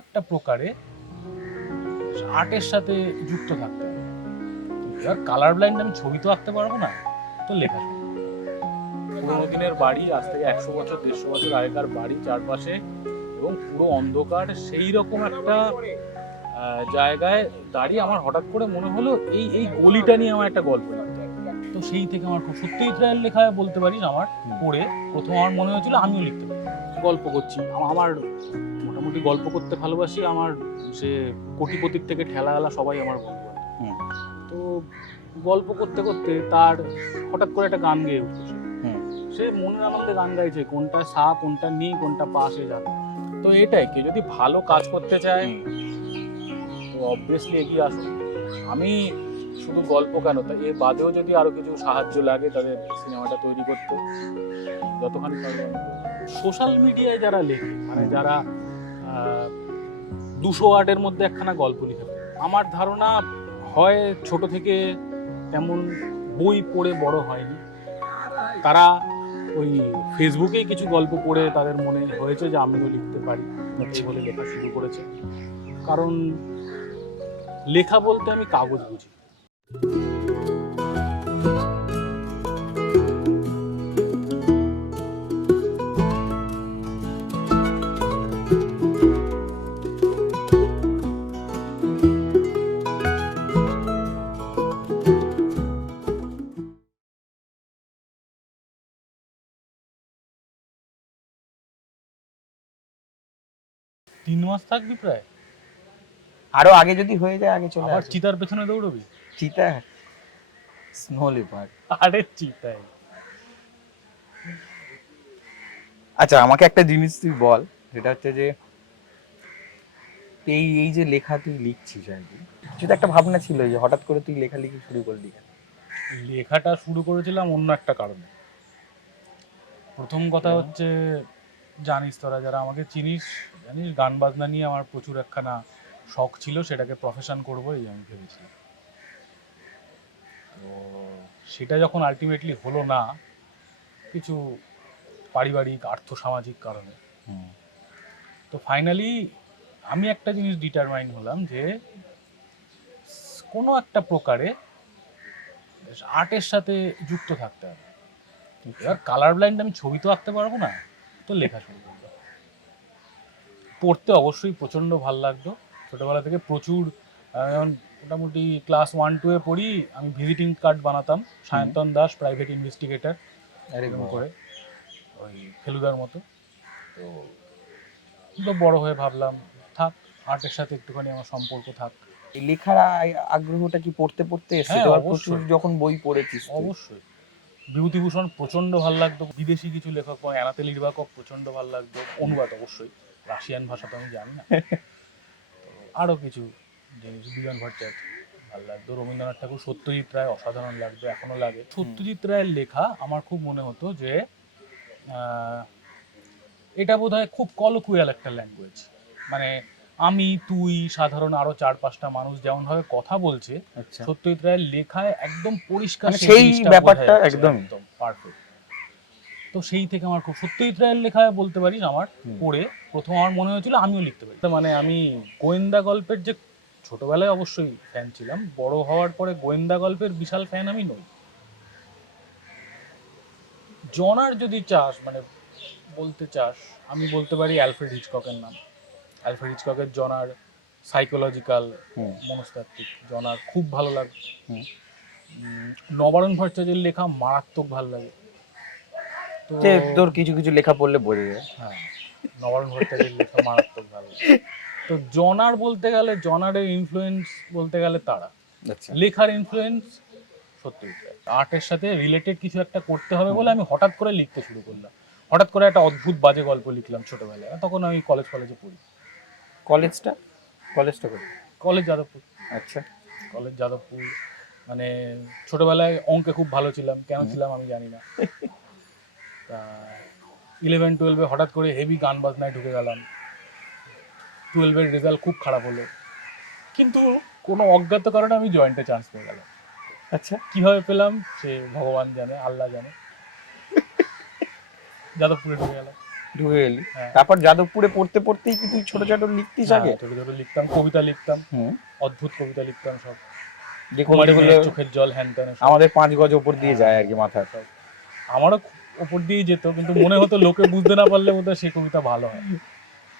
একটা প্রকারে আর্টের সাথে যুক্ত থাকতে হবে। এবার কালার ব্লাইন্ড আমি ছবি তো আঁকতে পারব না তো লেখা পুরোনো দিনের বাড়ি আজ থেকে একশো বছর দেড়শো বছর আগেকার বাড়ি চারপাশে এবং পুরো অন্ধকার সেই রকম একটা জায়গায় দাঁড়িয়ে আমার হঠাৎ করে মনে হলো এই এই গলিটা নিয়ে আমার একটা গল্প তো সেই থেকে আমার খুব সত্যিই ট্রায়াল লেখা বলতে পারিস আমার পড়ে প্রথম আমার মনে হয়েছিল আমিও লিখতে পারি। গল্প করছি আমার মোটামুটি গল্প করতে ভালোবাসি। আমার সে কোটিপতির থেকে ঠেলাওয়ালা সবাই আমার বন্ধু। হুম। তো গল্প করতে করতে তার হঠাৎ করে একটা গান গেয়ে উঠছে। হুম। সে মনের আনন্দে গান গাইছে কোনটা সা কোনটা নি কোনটা পা সে জানে। তো এটাই কেউ যদি ভালো কাজ করতে চায় তো অবভিয়াসলি এগিয়ে আসুন আমি শুধু গল্প কেন তা এর বাদেও যদি আরও কিছু সাহায্য লাগে তাদের সিনেমাটা তৈরি করতে। যতখানি সোশ্যাল মিডিয়ায় যারা লেখে মানে যারা দুশো ওয়ার্ডের মধ্যে একখানা গল্প লিখে আমার ধারণা হয় ছোট থেকে তেমন বই পড়ে বড় হয়নি। তারা ওই ফেসবুকেই কিছু গল্প পড়ে তাদের মনে হয়েছে যে আমিও লিখতে পারি বলে লেখা শুরু করেছে। কারণ লেখা বলতে আমি কাগজ বুঝি। তিন মাস থাকবি প্রায়। আরও আগে যদি হয়ে যায় আগে চলে আবার চিতার পেছনে দৌড়বি? চিতা? স্নো লিপার্ড আরে চিতাই। আচ্ছা আমাকে একটা জিনিস তুই বল সেটা হচ্ছে যে এই এই যে লেখা তুই লিখছিস আর কি সেটা একটা ভাবনা ছিল যে হঠাৎ করে তুই লেখা লেখালেখি শুরু করলি? লেখাটা শুরু করেছিলাম অন্য একটা কারণে। প্রথম কথা হচ্ছে জানিস তোরা যারা আমাকে চিনিস জানিস গান বাজনা নিয়ে আমার প্রচুর একখানা শখ ছিল সেটাকে প্রফেশন করব এই আমি ভেবেছিলাম। তো সেটা যখন আলটিমেটলি হলো না কিছু পারিবারিক আর্থসামাজিক কারণে। তো ফাইনালি আমি একটা জিনিস ডিটারমাইন হলাম যে কোনো একটা প্রকারে আর্টের সাথে যুক্ত থাকতে হবে। এবার কালার ব্লাইন্ড আমি ছবি তো আঁকতে পারব না তো লেখা শুরু করলাম পড়তে অবশ্যই প্রচণ্ড ভালো লাগতো। ছোটোবেলা থেকে প্রচুর যেমন মোটামুটি ক্লাস ওয়ান টু এ পড়ি আমি ভিজিটিং কার্ড বানাতাম সায়ন্তন দাস প্রাইভেট ইনভেস্টিগেটর এরকম করে ওই ফেলুদার মতো। তো তো বড় হয়ে ভাবলাম থাক আর্টের সাথে একটুখানি আমার সম্পর্ক থাক। এই লেখার আগ্রহটা কি পড়তে পড়তে এসছে? হ্যাঁ, অবশ্যই। প্রচুর যখন বই পড়েছিস অবশ্যই। বিভূতিভূষণ প্রচণ্ড ভালো লাগতো বিদেশি কিছু লেখক বা অ্যানাতে লিডবাকব প্রচণ্ড ভালো লাগতো অনুবাদ অবশ্যই। রাশিয়ান ভাষা তো আমি জানি না। তো আরও কিছু জিনিস বিজন ভট্টাচার্য ভালো লাগতো। রবীন্দ্রনাথ ঠাকুর সত্যজিৎ রায় অসাধারণ লাগতো এখনও লাগে। সত্যজিৎ রায়ের লেখা আমার খুব মনে হতো যে এটা বোধহয় খুব কলকুয়াল একটা ল্যাঙ্গুয়েজ মানে আমি তুই সাধারণ আরও চার পাঁচটা মানুষ যেমন ভাবে কথা বলছে আচ্ছা। সত্যজিৎ রায়ের লেখায় একদম পরিষ্কার মানে সেই ব্যাপারটা। একদম পারফেক্ট তো সেই থেকে আমার খুব সত্যজিৎ রায়ের লেখা বলতে পারিস আমার পড়ে প্রথম আমার মনে হয়েছিল আমিও লিখতে পারি। মানে আমি গোয়েন্দা গল্পের যে ছোটবেলায় অবশ্যই ফ্যান ছিলাম বড় হওয়ার পরে গোয়েন্দা গল্পের বিশাল ফ্যান আমি নই। জনার যদি চাস মানে বলতে চাস আমি বলতে পারি অ্যালফ্রেড হিচককের নাম। অ্যালফ্রেড হিচককের জনার সাইকোলজিক্যাল। মনস্তাত্ত্বিক জনার খুব ভালো লাগে। নবারুণ ভট্টাচার্যের লেখা মারাত্মক ভালো লাগে। যে তোর কিছু কিছু লেখা পড়লে বোঝা যায়। হ্যাঁ নবারুণ ভট্টাচার্যের লেখা মারাত্মক ভালো। তো জনার বলতে গেলে জনারের ইনফ্লুয়েন্স বলতে গেলে তারা। আচ্ছা। লেখার ইনফ্লুয়েন্স সত্যি। আর্টের সাথে রিলেটেড কিছু একটা করতে হবে বলে আমি হঠাৎ করে লিখতে শুরু করলাম। হঠাৎ করে একটা অদ্ভুত বাজে গল্প লিখলাম ছোটবেলায়। তখন আমি কলেজ কলেজে পড়ি। কলেজটা? কলেজটা করে কলেজ যাদবপুর। আচ্ছা। কলেজ যাদবপুর। মানে ছোটবেলায় অঙ্কে খুব ভালো ছিলাম। কেন ছিলাম আমি জানি না। ইলেভেন টুয়েলভে হঠাৎ করে হেভি গান বাজনায় ঢুকে গেলাম। টুয়েলভের রেজাল্ট খুব খারাপ হলো। কিন্তু কোনো অজ্ঞাত কারণে আমি জয়েন্টে চান্স পেয়ে গেলাম। আচ্ছা। কীভাবে পেলাম? সে ভগবান জানে আল্লাহ জানে। যাদবপুরে ঢুকে গেলাম। ঢুকে গেলি। হ্যাঁ। তারপর যাদবপুরে পড়তে পড়তেই কি তুই ছোট ছোট লিখতিস আগে? হ্যাঁ, ছোট ছোট লিখতাম কবিতা লিখতাম। হুম। অদ্ভুত কবিতা লিখতাম সব। যে কবিতাগুলো চোখের জল হ্যান আমাদের পাঁচ গজ ওপর দিয়ে যায় আর কি মাথার আমারও ওপর দিয়ে যেত কিন্তু মনে হতো লোকে বুঝতে না পারলে বোধহয় সেই কবিতা ভালো হয়।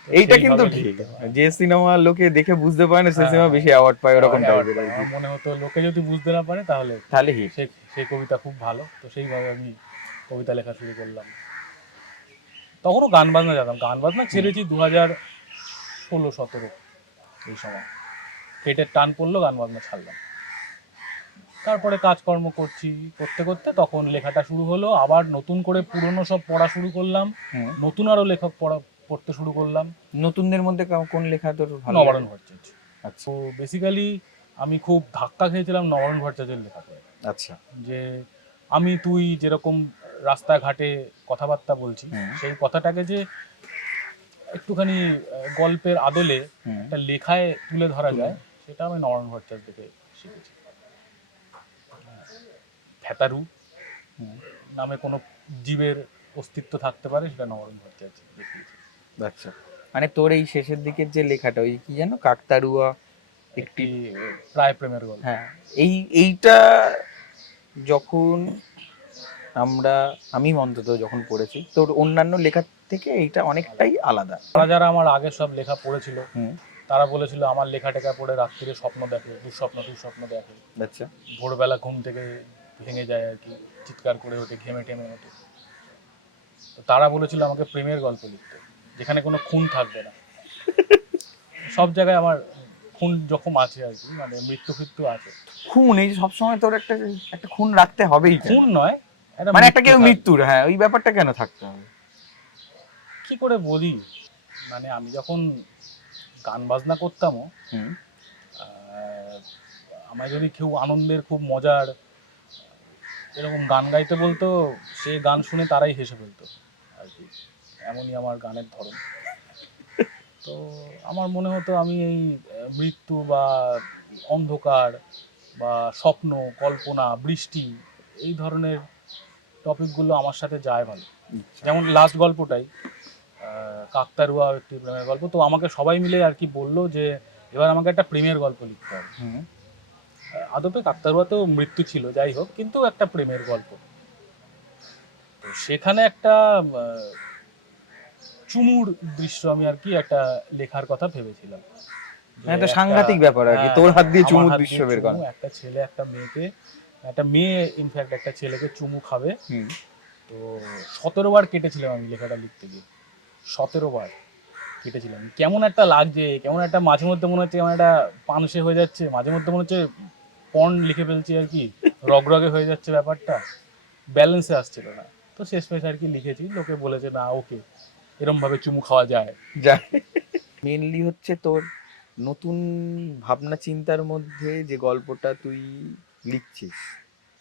এইটা কিন্তু ঠিক। যে সিনেমা লোকে দেখে বুঝতে পারে না সেই হ্যাঁ, সিনেমা বেশি অ্যাওয়ার্ড পায় ওরকম টাইপের মনে হতো লোকে যদি বুঝতে না পারে তাহলে তাহলে হিট সেই সেই কবিতা খুব ভালো। তো সেইভাবে আমি কবিতা লেখা শুরু করলাম। তখনও গান বাজনা যেতাম গান বাজনা ছেড়েছি দু হাজার ষোলো সতেরো এই সময়। পেটের টান পড়ল গান বাজনা ছাড়লাম। তারপরে কাজকর্ম করছি। করতে করতে তখন লেখাটা শুরু হলো আবার নতুন করে পুরনো সব পড়া শুরু করলাম। নতুন আরও লেখক পড়া পড়তে শুরু করলাম। নতুনদের মধ্যে কোন লেখা তোর ভালো নবারণ ভট্টাচার্য। আচ্ছা। তো বেসিক্যালি আমি খুব ধাক্কা খেয়েছিলাম নবারণ ভট্টাচার্যের লেখাতে। আচ্ছা। যে আমি তুই যেরকম রাস্তাঘাটে কথাবার্তা বলছি সেই কথাটাকে যে একটুখানি গল্পের আদলে একটা লেখায় তুলে ধরা যায় সেটা আমি নবারণ ভট্টাচার্য থেকে শিখেছি। হুম। নামে কোনো জীবের অস্তিত্ব থাকতে পারে সেটা নবারণ ভট্টাচার্য দেখিয়েছে। আচ্ছা। মানে তোর এই শেষের দিকের যে লেখাটা ওই কি জানো কাকতারুয়া একটি প্রায় প্রেমের গল্প। হ্যাঁ এই এইটা যখন আমরা আমি অন্তত যখন পড়েছি তোর অন্যান্য লেখার থেকে এইটা অনেকটাই আলাদা। তারা যারা আমার আগে সব লেখা পড়েছিল হুম। তারা বলেছিল আমার লেখা টেখা পড়ে রাত্রিরে স্বপ্ন দেখে দুঃস্বপ্ন দুঃস্বপ্ন দেখে। আচ্ছা। ভোরবেলা ঘুম থেকে ভেঙে যায় আর কি চিৎকার করে ওঠে ঘেমে টেমে ওঠে। তো তারা বলেছিল আমাকে প্রেমের গল্প লিখতে যেখানে কোনো খুন থাকবে না। সব জায়গায় আমার খুন যখন আছে আর কি মানে মৃত্যু ফিত্যু আছে। খুন এই যে সবসময় তোর একটা একটা খুন রাখতে হবেই খুন নয় মানে একটা কেউ মৃত্যুর হ্যাঁ ওই ব্যাপারটা কেন থাকতে হবে? কি করে বলি? মানে আমি যখন গান বাজনা করতামও আমায় যদি কেউ আনন্দের খুব মজার এরকম গান গাইতে বলতো সে গান শুনে তারাই হেসে ফেলতো আর কি। এমনই আমার গানের ধরন। তো আমার মনে হতো আমি এই মৃত্যু বা অন্ধকার বা স্বপ্ন কল্পনা বৃষ্টি এই ধরনের টপিকগুলো আমার সাথে যায় ভালো। যেমন লাস্ট গল্পটাই কাকতারুয়া একটি প্রেমের গল্প। তো আমাকে সবাই মিলে আর কি বলল যে এবার আমাকে একটা প্রেমের গল্প লিখতে হবে। আদপে কাকতারুয়াতেও মৃত্যু ছিল যাই হোক কিন্তু একটা প্রেমের গল্প। সেখানে একটা চুমুর দৃশ্য আমি আর কি একটা লেখার কথা ভেবেছিলাম। একটা সাংঘাতিক ব্যাপার আর কি হ্যাঁ, তোর হাত দিয়ে চুমুর দৃশ্য বের করা। একটা ছেলে একটা মেয়েকে একটা মেয়ে ইনফ্যাক্ট একটা ছেলেকে চুমু খাবে। হুম। তো সতেরো বার কেটেছিলাম আমি লেখাটা লিখতে গিয়ে। সতেরো বার কেটেছিলাম। কেমন একটা লাগছে কেমন একটা মাঝে মধ্যে মনে হচ্ছে কেমন একটা পানসে হয়ে যাচ্ছে মাঝে মধ্যে মনে হচ্ছে পণ লিখে ফেলছি আর কি রগরগে হয়ে যাচ্ছে ব্যাপারটা ব্যালেন্সে আসছিল না। তো শেষমেশ আর কি লিখেছি লোকে বলেছে না ওকে এরম ভাবে চুমু খাওয়া যায়। যায়। মেনলি হচ্ছে তোর নতুন ভাবনা চিন্তার মধ্যে যে গল্পটা তুই লিখছিস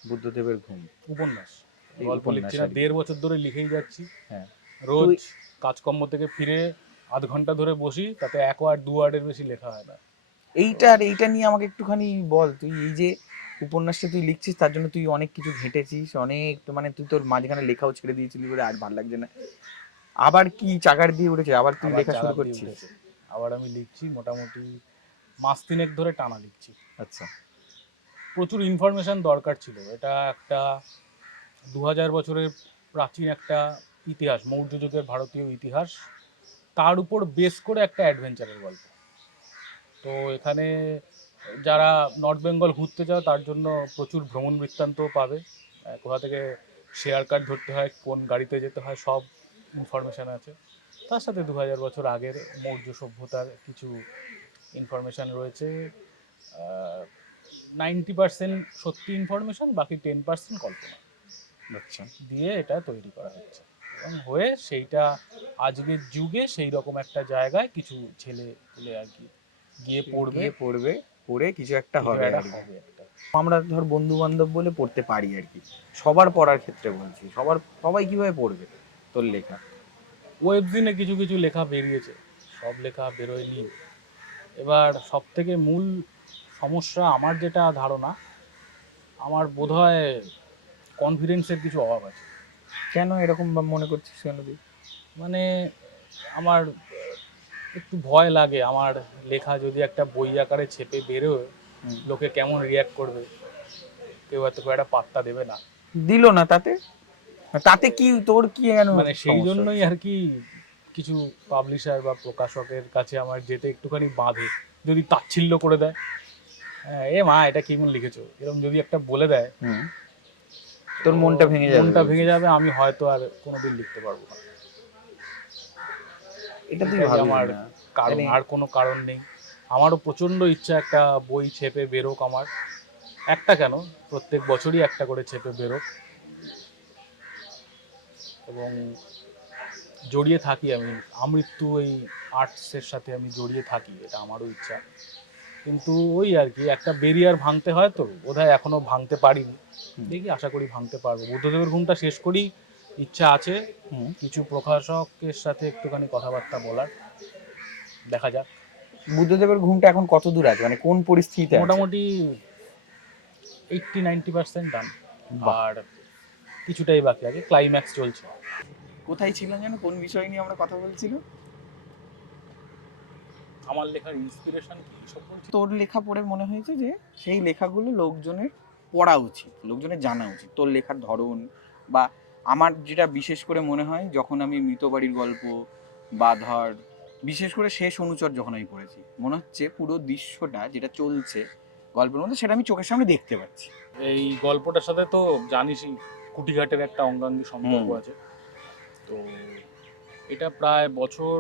বুদ্ধদেবের ঘুম। উপন্যাস। গল্প লিখছি না দেড় বছর ধরে লিখেই যাচ্ছি। হ্যাঁ। রোজ কাজকর্ম থেকে ফিরে আধ ঘণ্টা ধরে বসি তাতে এক ওয়ার্ড দু ওয়ার্ডের বেশি লেখা হয় না। এইটা আর এইটা নিয়ে আমাকে একটুখানি বল তুই এই যে উপন্যাসটা তুই লিখছিস তার জন্য তুই অনেক কিছু ঘেঁটেছিস অনেক মানে তুই তোর মাঝখানে লেখাও ছেড়ে দিয়েছিলি বলে আর ভালো লাগছে না। আবার কি চাকার দিয়ে উঠেছে? আবার তুই লেখা শুরু করছিস? আবার আমি লিখছি মোটামুটি মাস তিনেক ধরে টানা লিখছি। আচ্ছা। প্রচুর ইনফরমেশন দরকার ছিল। এটা একটা দু হাজার বছরের প্রাচীন একটা ইতিহাস মৌর্য যুগের ভারতীয় ইতিহাস। তার উপর বেস করে একটা অ্যাডভেঞ্চারের গল্প। তো এখানে যারা নর্থ বেঙ্গল ঘুরতে চাও তার জন্য প্রচুর ভ্রমণ বৃত্তান্ত পাবে। কোথা থেকে শেয়ার কার্ড ধরতে হয় কোন গাড়িতে যেতে হয় সব ইনফরমেশান আছে। তার সাথে দু হাজার বছর আগের মৌর্য সভ্যতার কিছু ইনফরমেশান রয়েছে। নাইনটি পার্সেন্ট সত্যি ইনফরমেশন বাকি টেন পার্সেন্ট কল্পনা। আচ্ছা। দিয়ে এটা তৈরি করা হচ্ছে। এবং হয়ে সেইটা আজকের যুগে সেই রকম একটা জায়গায় কিছু ছেলে পেলে আর কি গিয়ে পড়বে গিয়ে পড়বে। পড়ে কিছু একটা হবে একটা আর কি। আমরা ধর বন্ধু বান্ধব বলে পড়তে পারি আর কি। সবার পড়ার ক্ষেত্রে বলছি সবার সবাই কীভাবে পড়বে তোর লেখা? ওয়েবজিনে কিছু কিছু লেখা বেরিয়েছে। সব লেখা বেরোয়নি। এবার সব থেকে মূল সমস্যা আমার যেটা ধারণা আমার বোধহয় কনফিডেন্সের কিছু অভাব আছে। কেন এরকম বা মনে করছিস কেন তুই? মানে আমার একটু ভয় লাগে আমার লেখা যদি একটা বই আকারে ছেপে বেরোয় লোকে কেমন রিয়াক্ট করবে? কেউ হয়তো খুব একটা পাত্তা দেবে না। দিল না তাতে? তাতে কি তোর কি যেন মানে সেই জন্যই আর কি কিছু পাবলিশার বা প্রকাশকের কাছে আমার যেতে একটুখানি বাঁধে যদি তাচ্ছিল্য করে দেয়। হ্যাঁ, এ মা এটা কেমন লিখেছো? এরকম যদি একটা বলে দেয় তোর মনটা ভেঙে যাবে। মনটা ভেঙে যাবে আমি হয়তো আর কোনোদিন লিখতে পারব না। এটা তুই ভাবি আমার কারণ মানে- আর কোনো কারণ নেই। আমারও প্রচণ্ড ইচ্ছা একটা বই ছেপে বেরোক আমার। একটা কেন? প্রত্যেক বছরই একটা করে ছেপে বেরোক। এবং জড়িয়ে থাকি আমি আমৃত্যু এই আর্টসের সাথে আমি জড়িয়ে থাকি এটা আমারও ইচ্ছা। কিন্তু ওই আর কি একটা বেরিয়ার ভাঙতে হয় তো বোধহয় এখনও ভাঙতে পারিনি। দেখি আশা করি ভাঙতে পারব। বুদ্ধদেবের ঘুমটা শেষ করি ইচ্ছা আছে। কিছু প্রকাশকের সাথে একটুখানি কথাবার্তা বলার। দেখা যাক। বুদ্ধদেবের ঘুমটা এখন কত দূর আছে? মানে কোন পরিস্থিতিতে আছে? মোটামুটি এইটটি নাইনটি পার্সেন্ট ডান বাহ। আর কিছুটাই বাকি আছে। ক্লাইম্যাক্স চলছে। কোথায় ছিলাম যেন? কোন বিষয় নিয়ে আমরা কথা বলছিল? আমার লেখার ইন্সপিরেশন কি? সব বলছি। তোর লেখা পড়ে মনে হয়েছে যে সেই লেখাগুলো লোকজনের পড়া উচিত লোকজনের জানা উচিত। তোর লেখার ধরন বা আমার যেটা বিশেষ করে মনে হয় যখন আমি মৃতবাড়ির গল্প বা ধর বিশেষ করে শেষ অনুচর যখন আমি পড়েছি মনে হচ্ছে পুরো দৃশ্যটা যেটা চলছে গল্পের মধ্যে সেটা আমি চোখের সামনে দেখতে পাচ্ছি। এই গল্পটার সাথে তো জানিসই কুটিঘাটের একটা অঙ্গাঙ্গি সম্পর্ক আছে। তো এটা প্রায় বছর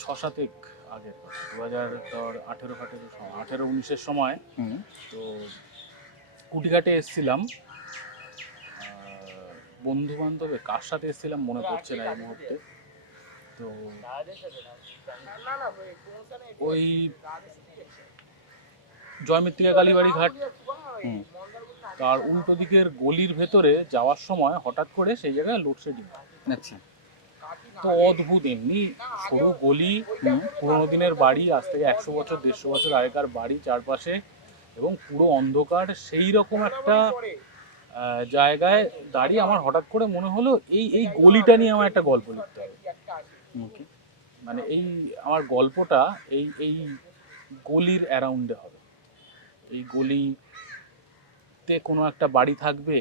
ছ সাতেক আগের দু হাজার ধর আঠেরো ফাটেরো আঠেরো উনিশের সময় তো কুটিঘাটে এসেছিলাম। বন্ধু বান্ধবে কার সাথে এসেছিলাম মনে পড়ছে না এই মুহূর্তে। তো ওই জয়মিত্রিকা কালীবাড়ি ঘাট। হুম। তার উল্টো দিকের গলির ভেতরে যাওয়ার সময় হঠাৎ করে সেই জায়গায় লোডশেডিং আচ্ছা। তো অদ্ভুত এমনি সরু গলি পুরোনো দিনের বাড়ি আজ থেকে একশো বছর দেড়শো বছর আগেকার বাড়ি চারপাশে এবং পুরো অন্ধকার সেই রকম একটা জায়গায় দাঁড়িয়ে আমার হঠাৎ করে মনে হলো এই এই গলিটা নিয়ে আমার একটা গল্প লিখতে হবে। মানে এই আমার গল্পটা এই এই গলির অ্যারাউন্ডে হবে। এই গলিতে কোনো একটা বাড়ি থাকবে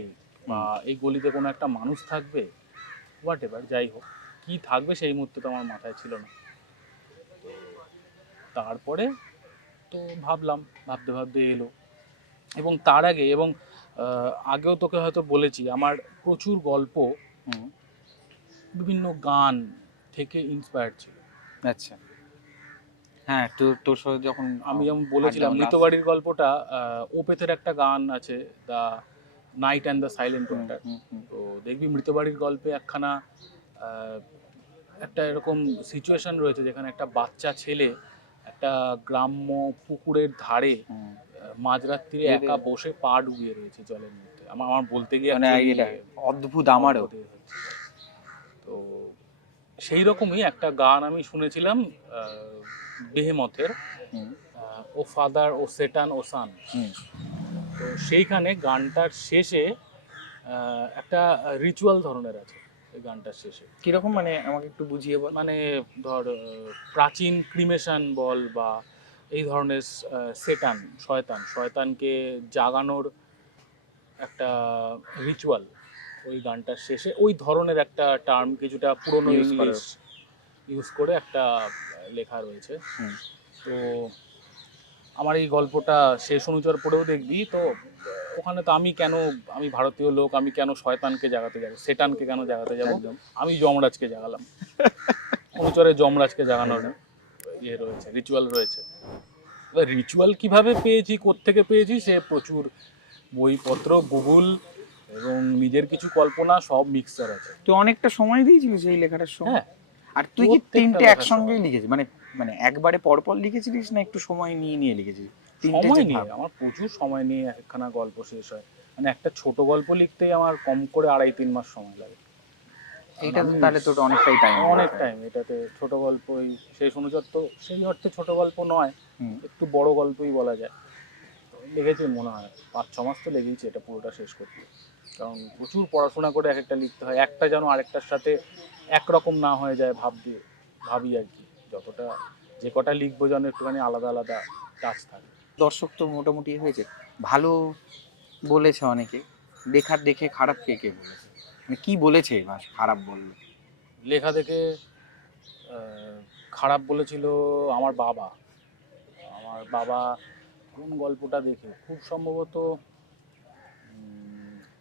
বা এই গলিতে কোনো একটা মানুষ থাকবে হোয়াট এভার যাই হোক কি থাকবে সেই মুহূর্তে তো আমার মাথায় ছিল না। তারপরে তো ভাবলাম ভাবতে ভাবতে এলো। এবং তার আগে এবং আগেও তোকে হয়তো বলেছি আমার প্রচুর গল্প বিভিন্ন গান থেকে ইন্সপায়ার্ড ছিল। আচ্ছা। হ্যাঁ তোর তোর সাথে যখন আমি যেমন বলেছিলাম মৃতবাড়ির গল্পটা ওপেথের একটা গান আছে the night and the silent হুম। তো দেখবি মৃতবাড়ির গল্পে একখানা একটা এরকম সিচুয়েশন রয়েছে যেখানে একটা বাচ্চা ছেলে একটা গ্রাম্য পুকুরের ধারে মাঝরাত্রিরে একা বসে পা ডুবিয়ে রয়েছে জলের মধ্যে। আমার আমার বলতে গিয়ে মানে এটা অদ্ভুত আমারও। তো সেই রকমই একটা গান আমি শুনেছিলাম বেহেমথের ও ফাদার ও সেটান ও সান। তো সেইখানে গানটার শেষে একটা রিচুয়াল ধরনের আছে এই গানটার শেষে। কীরকম মানে আমাকে একটু বুঝিয়ে বল। মানে ধর প্রাচীন ক্রিমেশন বল বা এই ধরনের সেটান শয়তান শয়তানকে জাগানোর একটা রিচুয়াল ওই গানটার শেষে ওই ধরনের একটা টার্ম কিছুটা পুরনো ইংলিশ ইউজ করে একটা লেখা রয়েছে। তো আমার এই গল্পটা শেষ অনুচর পড়েও দেখবি তো ওখানে তো আমি কেন আমি ভারতীয় লোক আমি কেন শয়তানকে জাগাতে যাব সেটানকে কেন জাগাতে যাব। আমি যমরাজকে জাগালাম। অনুচরে যমরাজকে জাগানোর ইয়ে রয়েছে রিচুয়াল রয়েছে। রিচুয়াল কীভাবে পেয়েছি কোত্থেকে পেয়েছি সে প্রচুর বইপত্র গুগল এবং নিজের কিছু কল্পনা সব মিক্সচার আছে। তুই অনেকটা সময় দিয়েছিলিস এই লেখাটার সময় হ্যাঁ। আর তুই কি তিনটে লেখার একসঙ্গেই লিখেছিস? মানে মানে একবারে পরপর লিখেছিলিস না একটু সময় নিয়ে নিয়ে লিখেছিস তিনটে সময় নিয়ে আমার প্রচুর সময় নিয়ে একখানা গল্প শেষ হয়। মানে একটা ছোট গল্প লিখতেই আমার কম করে আড়াই তিন মাস সময় লাগে। এইটা তো তাহলে তোর অনেকটাই টাইম অনেক টাইম এটাতে ছোট গল্প এই শেষ অনুযায়ী তো সেই অর্থে ছোট গল্প নয়। একটু বড় গল্পই বলা যায়। লেগেছে মনে হয় পাঁচ ছ মাস তো লেগেইছে এটা পুরোটা শেষ করতে। কারণ প্রচুর পড়াশোনা করে এক একটা লিখতে হয় একটা যেন আরেকটার সাথে একরকম না হয়ে যায় ভাব দিয়ে ভাবি আর কি। যতটা যে কটা লিখব যেন একটুখানি আলাদা আলাদা টাচ থাকে। দর্শক তো মোটামুটি হয়েছে ভালো বলেছে অনেকে লেখার দেখে খারাপ কে কে বলেছে? মানে কি বলেছে বা খারাপ বলল? লেখা দেখে খারাপ বলেছিল আমার বাবা। আমার বাবা কোন গল্পটা দেখে? খুব সম্ভবত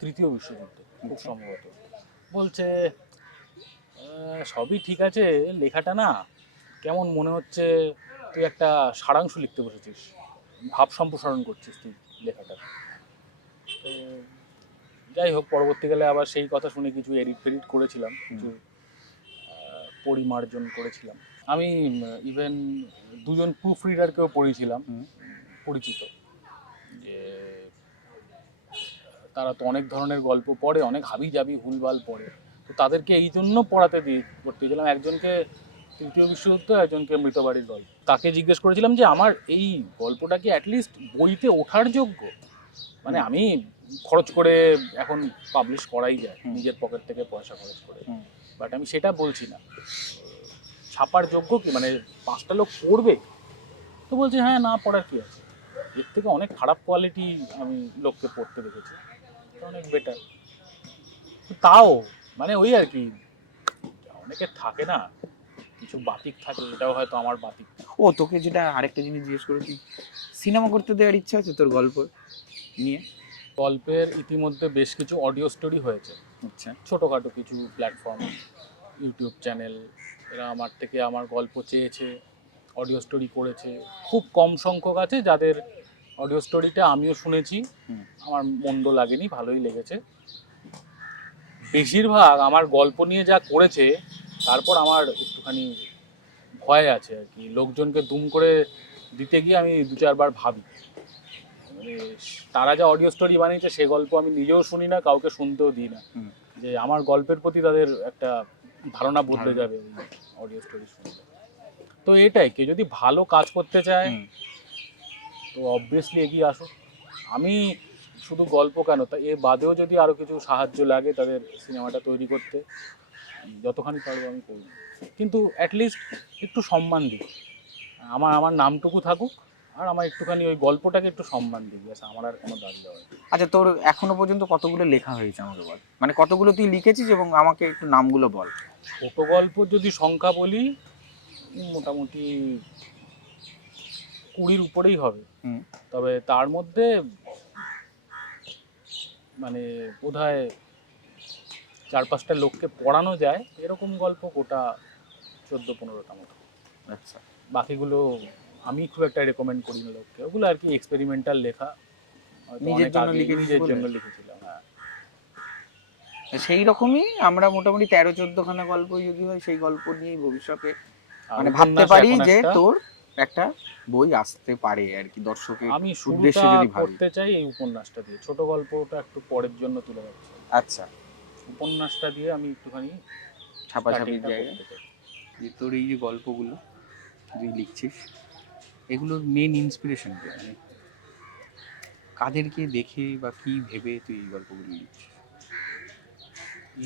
তৃতীয় বিশ্বযুদ্ধ। খুব আচ্ছা। সম্ভবত। বলছে সবই ঠিক আছে লেখাটা না কেমন মনে হচ্ছে তুই একটা সারাংশ লিখতে বসেছিস। ভাব সম্প্রসারণ করছিস তুই লেখাটা তো যাই হোক পরবর্তীকালে আবার সেই কথা শুনে কিছু এডিট ফেডিট করেছিলাম কিছু পরিমার্জন করেছিলাম। আমি ইভেন দুজন প্রুফ রিডারকেও পড়িয়েছিলাম হুম। পরিচিত। যে তারা তো অনেক ধরনের গল্প পড়ে অনেক হাবি জাবি ভুলভাল পড়ে। তো তাদেরকে এই জন্য পড়াতে দিই করতে গেলাম একজনকে তৃতীয় বিশ্বযুদ্ধ একজনকে মৃতবাড়ির গল্প। তাকে জিজ্ঞেস করেছিলাম যে আমার এই গল্পটা কি অ্যাটলিস্ট বইতে ওঠার যোগ্য? মানে আমি খরচ করে এখন পাবলিশ করাই যায় নিজের পকেট থেকে পয়সা খরচ করে। বাট আমি সেটা বলছি না। ছাপার যোগ্য কি? মানে পাঁচটা লোক পড়বে? তো বলছে হ্যাঁ না পড়ার কি আছে? এর থেকে অনেক খারাপ কোয়ালিটি আমি লোককে পড়তে দেখেছি। অনেক বেটার তাও মানে ওই আর কি অনেকে থাকে না কিছু বাতিক থাকে এটাও হয়তো আমার বাতিক ও তোকে যেটা আরেকটা জিনিস জিজ্ঞেস করেছি সিনেমা করতে দেওয়ার ইচ্ছা আছে তোর গল্প নিয়ে। গল্পের ইতিমধ্যে বেশ কিছু অডিও স্টোরি হয়েছে। আচ্ছা। ছোটোখাটো কিছু প্ল্যাটফর্ম ইউটিউব চ্যানেল এরা আমার থেকে আমার গল্প চেয়েছে অডিও স্টোরি করেছে। খুব কম সংখ্যক আছে যাদের অডিও স্টোরিটা আমিও শুনেছি। আমার মন্দ লাগেনি ভালোই লেগেছে। বেশিরভাগ আমার গল্প নিয়ে যা করেছে তারপর আমার একটুখানি ভয় আছে আর কি। লোকজনকে দুম করে দিতে গিয়ে আমি দু চারবার ভাবি। তারা যা অডিও স্টোরি বানিয়েছে সে গল্প আমি নিজেও শুনি না কাউকে শুনতেও দিই না। যে আমার গল্পের প্রতি তাদের একটা ধারণা বদলে যাবে অডিও স্টোরি শুনলে। তো এটাই কেউ যদি ভালো কাজ করতে চায় তো অবভিয়াসলি এগিয়ে আসো আমি শুধু গল্প কেন তা এ বাদেও যদি আরও কিছু সাহায্য লাগে তাদের সিনেমাটা তৈরি করতে যতখানি পারব আমি করব। কিন্তু অ্যাটলিস্ট একটু সম্মান দিই। আমার আমার নামটুকু থাকুক আর আমার একটুখানি ওই গল্পটাকে একটু সম্মান ব্যাস আমার আর কোনো দাবি দেওয়া আচ্ছা তোর এখনও পর্যন্ত কতগুলো লেখা হয়েছে আমাকে বল? মানে কতগুলো তুই লিখেছিস এবং আমাকে একটু নামগুলো বল? ছোট গল্প যদি সংখ্যা বলি মোটামুটি কুড়ির উপরেই হবে। তবে তার মধ্যে মানে বোধহয় চার পাঁচটা লোককে পড়ানো যায় এরকম গল্প গোটা চোদ্দ পনেরোটা মতো। আচ্ছা। বাকিগুলো আমি খুব একটা রেকমেন্ড করি না লোককে। ওগুলো আর কি এক্সপেরিমেন্টাল লেখা। নিজের জন্য লিখেছিস নিজের জন্য লিখেছিলাম হ্যাঁ। সেই রকমই আমরা মোটামুটি তেরো চোদ্দ খানা গল্প যদি হয় সেই গল্প নিয়েই ভবিষ্যতে মানে ভাবতে পারি যে তোর একটা বই আসতে পারে আর কি দর্শকের আমি উদ্দেশ্যে যদি ভাবি। করতে চাই এই উপন্যাসটা দিয়ে। ছোট গল্পটা একটু পরের জন্য তুলে রাখছি আচ্ছা। উপন্যাসটা দিয়ে আমি একটুখানি ছাপাছাপির starting জায়গায় যে তোর এই যে গল্পগুলো তুই লিখছিস এগুলোর মেন ইন্সপিরেশন মানে কাদেরকে দেখে বা কি ভেবে তুই এই গল্পগুলো লিখছিস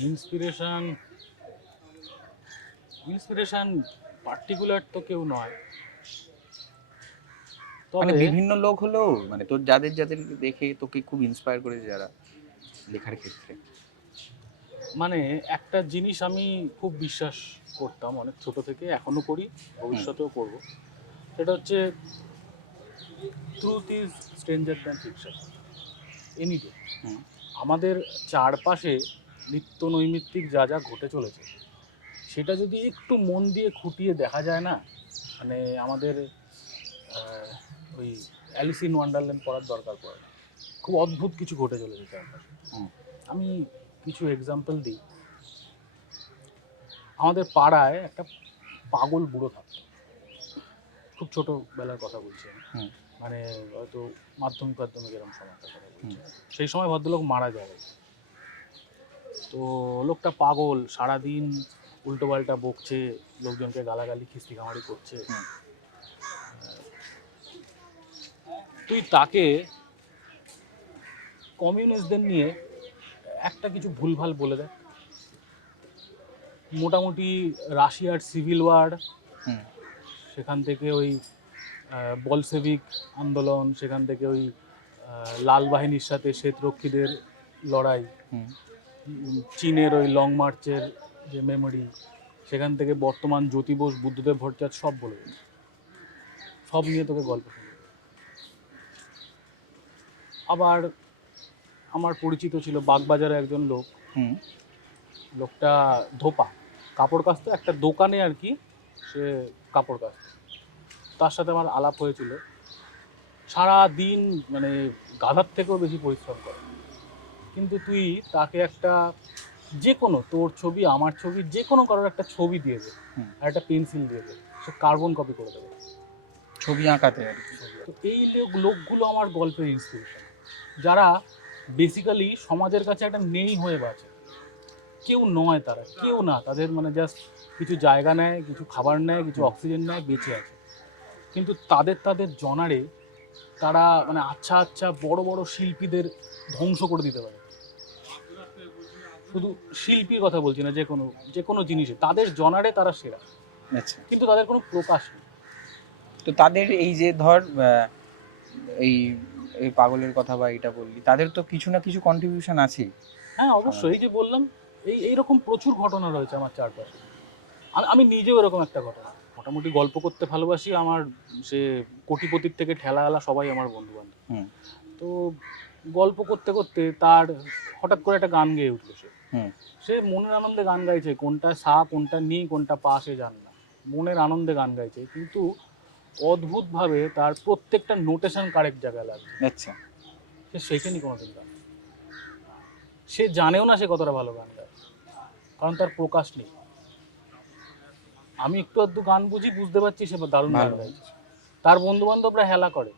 ইন্সপিরেশন ইন্সপিরেশন পার্টিকুলার তো কেউ নয়। মানে বিভিন্ন লোক হলেও মানে তোর যাদের যাদের দেখে তোকে খুব ইন্সপায়ার করেছে যারা লেখার ক্ষেত্রে। মানে একটা জিনিস আমি খুব বিশ্বাস করতাম অনেক ছোট থেকে এখনও করি ভবিষ্যতেও করব। সেটা হচ্ছে truth is stranger than fiction any day. আমাদের চারপাশে নিত্য নৈমিত্তিক যা যা ঘটে চলেছে সেটা যদি একটু মন দিয়ে খুঁটিয়ে দেখা যায় না মানে আমাদের ওই অ্যালিস ইন ওয়ান্ডারল্যান্ড পড়ার দরকার পড়ে না। খুব অদ্ভুত কিছু ঘটে চলেছে চারপাশে। হুম। আমি কিছু এক্সাম্পল দিই। আমাদের পাড়ায় একটা পাগল বুড়ো থাকতো। খুব ছোটবেলার কথা বলছি আমি। মানে হয়তো মাধ্যমিক মাধ্যমিক এরকম সময়টার কথা বলছি। সেই সময় ভদ্রলোক মারা যায়। তো লোকটা পাগল সারাদিন উল্টো পাল্টা বকছে লোকজনকে গালাগালি খিস্তি খামারি করছে তুই তাকে কমিউনিস্টদের নিয়ে একটা কিছু ভুলভাল বলে দেয় মোটামুটি রাশিয়ার সিভিল ওয়ার সেখান থেকে ওই বলসেভিক আন্দোলন সেখান থেকে ওই লাল বাহিনীর সাথে শ্বেতরক্ষীদের লড়াই চীনের ওই লং মার্চের যে মেমোরি সেখান থেকে বর্তমান জ্যোতি বোস বুদ্ধদেব ভট্টাচার্য সব বলে সব নিয়ে তোকে গল্প। আবার আমার পরিচিত ছিল বাগবাজারে একজন লোক। লোকটা ধোপা। কাপড় কাচতো একটা দোকানে আর কি সে কাপড় কাচতো তার সাথে আমার আলাপ হয়েছিল। সারা দিন মানে গাধার থেকেও বেশি পরিশ্রম করে। কিন্তু তুই তাকে একটা যে কোনো তোর ছবি আমার ছবি যে কোনো কারোর একটা ছবি দিয়ে দে। আর একটা পেন্সিল দিয়ে দে। সে কার্বন কপি করে দেবে। ছবি আঁকাতে আর তো এই লোক- লোকগুলো আমার গল্পের ইন্সপিরেশন যারা বেসিক্যালি সমাজের কাছে একটা নেই হয়ে বাঁচে। কেউ নয় তারা কেউ না। তাদের মানে জাস্ট কিছু জায়গা নেয় কিছু খাবার নেয় কিছু অক্সিজেন নেয় বেঁচে আছে। কিন্তু তাদের তাদের জনারে তারা মানে আচ্ছা আচ্ছা বড় বড় শিল্পীদের ধ্বংস করে দিতে পারে। শুধু শিল্পীর কথা বলছি না যে কোনো যে কোনো জিনিসে। তাদের জনারে তারা সেরা। আচ্ছা। কিন্তু তাদের কোনো প্রকাশ নেই। তো তাদের এই যে ধর এই এই পাগলের কথা বা এটা বললি তাদের তো কিছু না কিছু কন্ট্রিবিউশন আছে হ্যাঁ অবশ্যই। এই যে বললাম এই এইরকম প্রচুর ঘটনা রয়েছে আমার চারপাশে। আমি আমি নিজেও এরকম একটা ঘটনা। মোটামুটি গল্প করতে ভালোবাসি আমার সে কোটিপতির থেকে ঠেলা ঠেলাওয়ালা সবাই আমার বন্ধু বান্ধব তো গল্প করতে করতে তার হঠাৎ করে একটা গান গেয়ে উঠল সে। সে মনের আনন্দে গান গাইছে কোনটা সা কোনটা নি কোনটা পা সে জান না। মনের আনন্দে গান গাইছে কিন্তু অদ্ভুতভাবে তার প্রত্যেকটা নোটেশন কারেক্ট জায়গায় লাগছে আচ্ছা। সে শেখেনি কোনোদিন গান। সে জানেও না সে কতটা ভালো গান গায়। কারণ তার প্রকাশ নেই। আমি একটু আধটু গান বুঝি বুঝতে পারছি সে দারুণ গান গাইছে। তার বন্ধু বান্ধবরা হেলা করে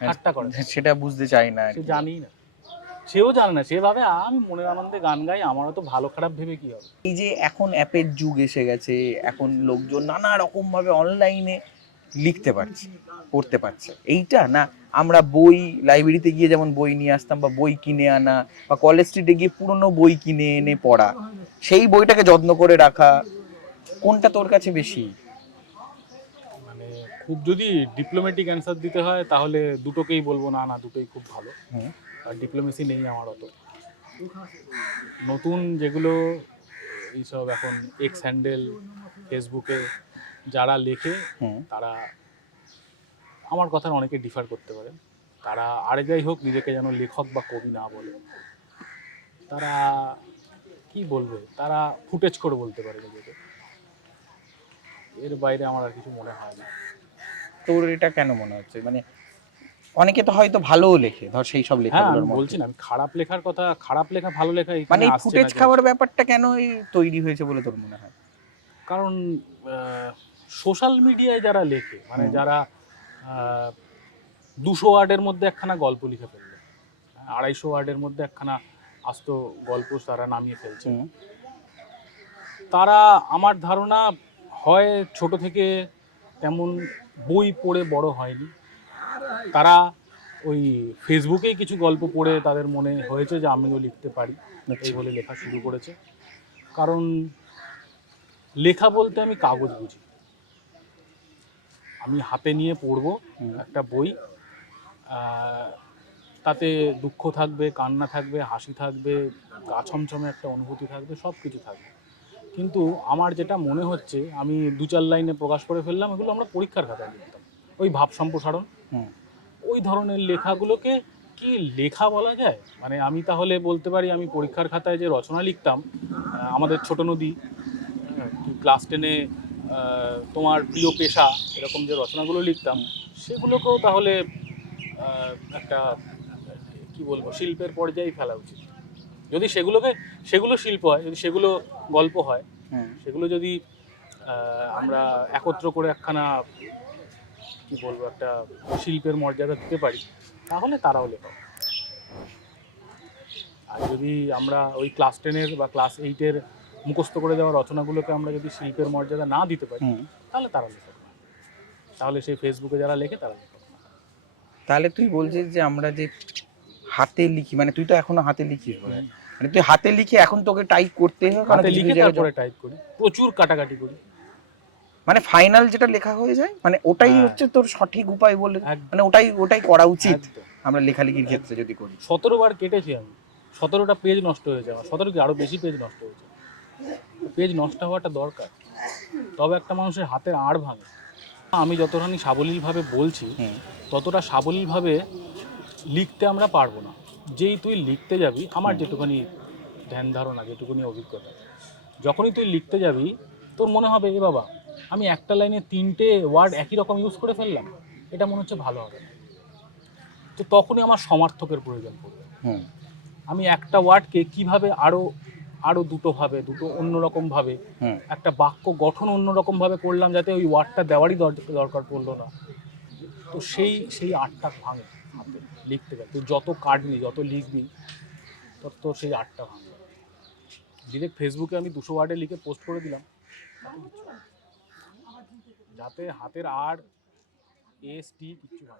ঠাট্টা করে। সেটা বুঝতে চাই না সে কি। জানেই না। সেও জানে না সেভাবে আমি মনের আনন্দে গান গাই আমারও তো ভালো খারাপ ভেবে কি হবে? এই যে এখন অ্যাপের যুগ এসে গেছে এখন লোকজন নানা রকম ভাবে অনলাইনে লিখতে পারছে পড়তে পারছে। এইটা না আমরা বই লাইব্রেরিতে গিয়ে যেমন বই নিয়ে আসতাম বা বই কিনে আনা বা কলেজ স্ট্রিটে গিয়ে পুরনো বই কিনে এনে পড়া সেই বইটাকে যত্ন করে রাখা কোনটা তোর কাছে বেশি? মানে খুব যদি ডিপ্লোম্যাটিক অ্যান্সার দিতে হয় তাহলে দুটোকেই বলব। না না দুটোই খুব ভালো। হুম। আর ডিপ্লোমেসি নেই আমার অত। নতুন যেগুলো এইসব এখন এক্স হ্যান্ডেল ফেসবুকে যারা লেখে তারা আমার কথার অনেকে ডিফার করতে পারে। তারা আরে যাই হোক নিজেকে যেন লেখক বা কবি না বলে। তারা কি বলবে? তারা ফুটেজ করে বলতে পারে নিজেকে। এর বাইরে আমার আর কিছু মনে হয় না। তোর এটা কেন মনে হচ্ছে? মানে অনেকে তো হয়তো ভালোও লেখে ধর সেই সব হ্যাঁ মধ্যে। বলছি না আমি খারাপ লেখার কথা খারাপ লেখা ভালো লেখা মানে এই ফুটেজ খাওয়ার ব্যাপারটা কেন তৈরি হয়েছে বলে তোর মনে হয়? কারণ সোশ্যাল মিডিয়ায় যারা লেখে মানে। যারা দুশো ওয়ার্ডের মধ্যে একখানা গল্প লিখে ফেলল আড়াইশো ওয়ার্ডের মধ্যে একখানা আস্ত গল্প তারা নামিয়ে ফেলছে। তারা আমার ধারণা হয় ছোট থেকে তেমন বই পড়ে বড় হয়নি। তারা ওই ফেসবুকেই কিছু গল্প পড়ে তাদের মনে হয়েছে যে আমিও লিখতে পারি। এই বলে লেখা শুরু করেছে। কারণ লেখা বলতে আমি কাগজ বুঝি। আমি হাতে নিয়ে পড়ব একটা বই তাতে দুঃখ থাকবে কান্না থাকবে হাসি থাকবে গা ছমছমে একটা অনুভূতি থাকবে সব কিছু থাকবে। কিন্তু আমার যেটা মনে হচ্ছে আমি দু চার লাইনে প্রকাশ করে ফেললাম এগুলো আমরা পরীক্ষার খাতায় লিখতাম। ওই ভাব সম্প্রসারণ। হুম। ওই ধরনের লেখাগুলোকে কি লেখা বলা যায়? মানে আমি তাহলে বলতে পারি আমি পরীক্ষার খাতায় যে রচনা লিখতাম আমাদের ছোট নদী ক্লাস টেনে তোমার প্রিয় পেশা এরকম যে রচনাগুলো লিখতাম সেগুলোকেও তাহলে একটা কি বলব শিল্পের পর্যায়ে ফেলা উচিত। যদি সেগুলোকে সেগুলো শিল্প হয় যদি সেগুলো গল্প হয় সেগুলো যদি আমরা একত্র করে একখানা কি বলব একটা শিল্পের মর্যাদা দিতে পারি তাহলে তারাও লেখক। আর যদি আমরা ওই ক্লাস টেনের বা ক্লাস এইটের মুখস্থ করে দেওয়া রচনাগুলোকে আমরা যদি শিল্পের মর্যাদা না দিতে পারি তাহলে তারা লেখক না। তাহলে সেই ফেসবুকে যারা লেখে তারা লেখক না। তাহলে তুই বলছিস যে আমরা যে হাতে লিখি মানে তুই তো এখনও হাতে লিখিস বোধ মানে তুই হাতে লিখে এখন তোকে টাইপ করতে হয় কারণ হাতে লিখে তারপরে টাইপ করি। প্রচুর কাটাকাটি করি। মানে ফাইনাল যেটা লেখা হয়ে যায় মানে ওটাই হ্যাঁ। হচ্ছে তোর সঠিক উপায় বলে মানে ওটাই ওটাই করা উচিত। আমরা লেখালেখির ক্ষেত্রে যদি করি। সতেরো বার কেটেছি আমি। সতেরোটা পেজ নষ্ট হয়েছে আমার সতেরো কি আরও বেশি পেজ নষ্ট হয়েছে পেজ নষ্ট হওয়াটা দরকার। তবে একটা মানুষের হাতের আড় ভাঙে। আমি যতখানি সাবলীলভাবে বলছি ততটা সাবলীলভাবে লিখতে আমরা পারব না। যেই তুই লিখতে যাবি আমার যেটুকুনি ধ্যান ধারণা যেটুকুনি অভিজ্ঞতা যখনই তুই লিখতে যাবি তোর মনে হবে এ বাবা আমি একটা লাইনে তিনটে ওয়ার্ড একই রকম ইউজ করে ফেললাম এটা মনে হচ্ছে ভালো হবে না। তো তখনই আমার সমার্থকের প্রয়োজন পড়বে। আমি একটা ওয়ার্ডকে কীভাবে আরও আরও দুটো ভাবে দুটো অন্যরকম ভাবে একটা বাক্য গঠন অন্যরকম ভাবে করলাম যাতে ওই ওয়ার্ডটা দেওয়ারই দর- দরকার পড়ল না। তো সেই সেই আর্টটা ভাঙে। লিখতে গেলে তুই যত কাটবি যত লিখবি তত তোর সেই আর্টটা ভাঙবে। ডিরেক্ট ফেসবুকে আমি দুশো ওয়ার্ডে লিখে পোস্ট করে দিলাম। যাতে হাতের আর এস টি কিচ্ছু না।